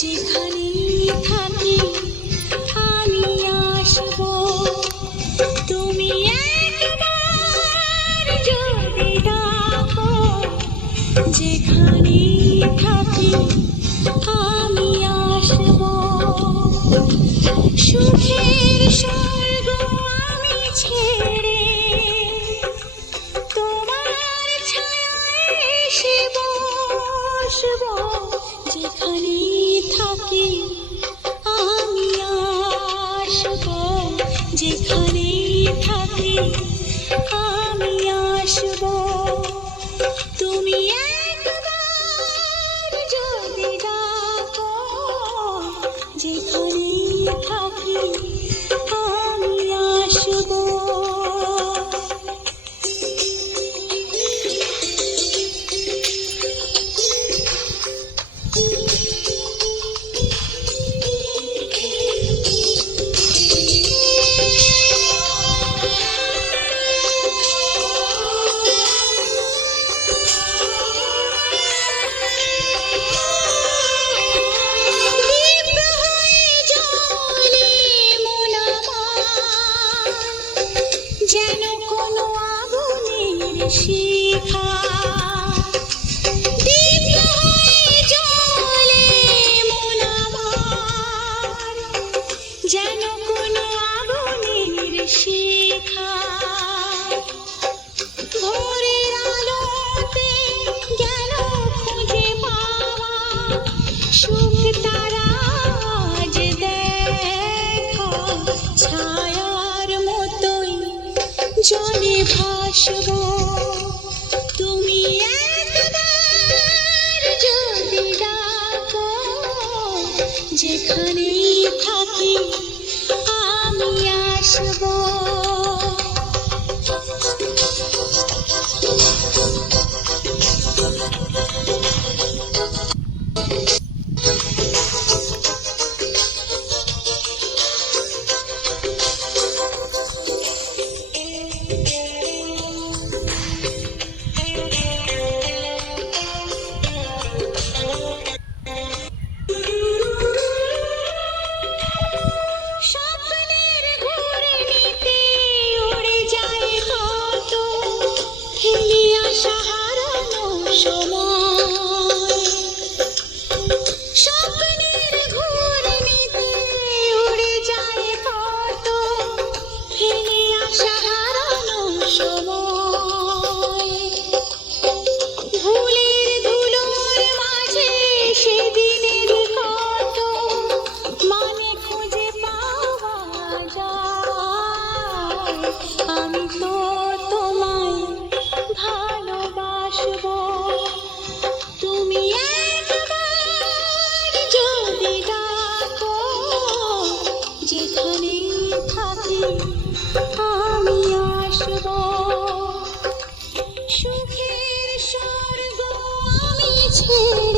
যেখানেই থাকি আমি আসবো। তুমি একবার যদি ডাকো, যেখানেই থাকি আমি আসবো। সুখের স্বর্গ আমি ছেড়ে তোমার ছায়ায় এসে বসবো। যেখানেই থাকি আমি আসবো। যেখানেই থাকি আমি আসবো। তুমি একবার যদি ডাকো, যেখানেই থাকি আমি আসবো। যেন কোনো আগুনের শিখা দীপ্ত হয়ে জ্বলে মন আমার, যেন কোনো আগুনের শিখা। ভোরের আলোতে গেল খুঁজে পাওয়া সুখ তারা আজ দেখা, ছায়ার মতোই জলে ভাসবো। তুমি একবার যদি ডাকো, যেখানেই থাকি আমি আসবো। স্বপ্নের ঘূর্ণিতে উড়ে যায় কত খেলে আসা হারানো সময়। স্বপ্নের ঘূর্ণিতে উড়ে যায় কত খেলে আসা হারানো সময়। ভুলের ধুলোর মাঝে সেদিনের কত মানে খুঁজে পাওয়া যায়। আমি তো তোমায় ভালোবাসবো। তুমি একবার যদি ডাকো, যেখানেই থাকি আমি আসবো। সুখের স্বর্গ আমি ছেড়ে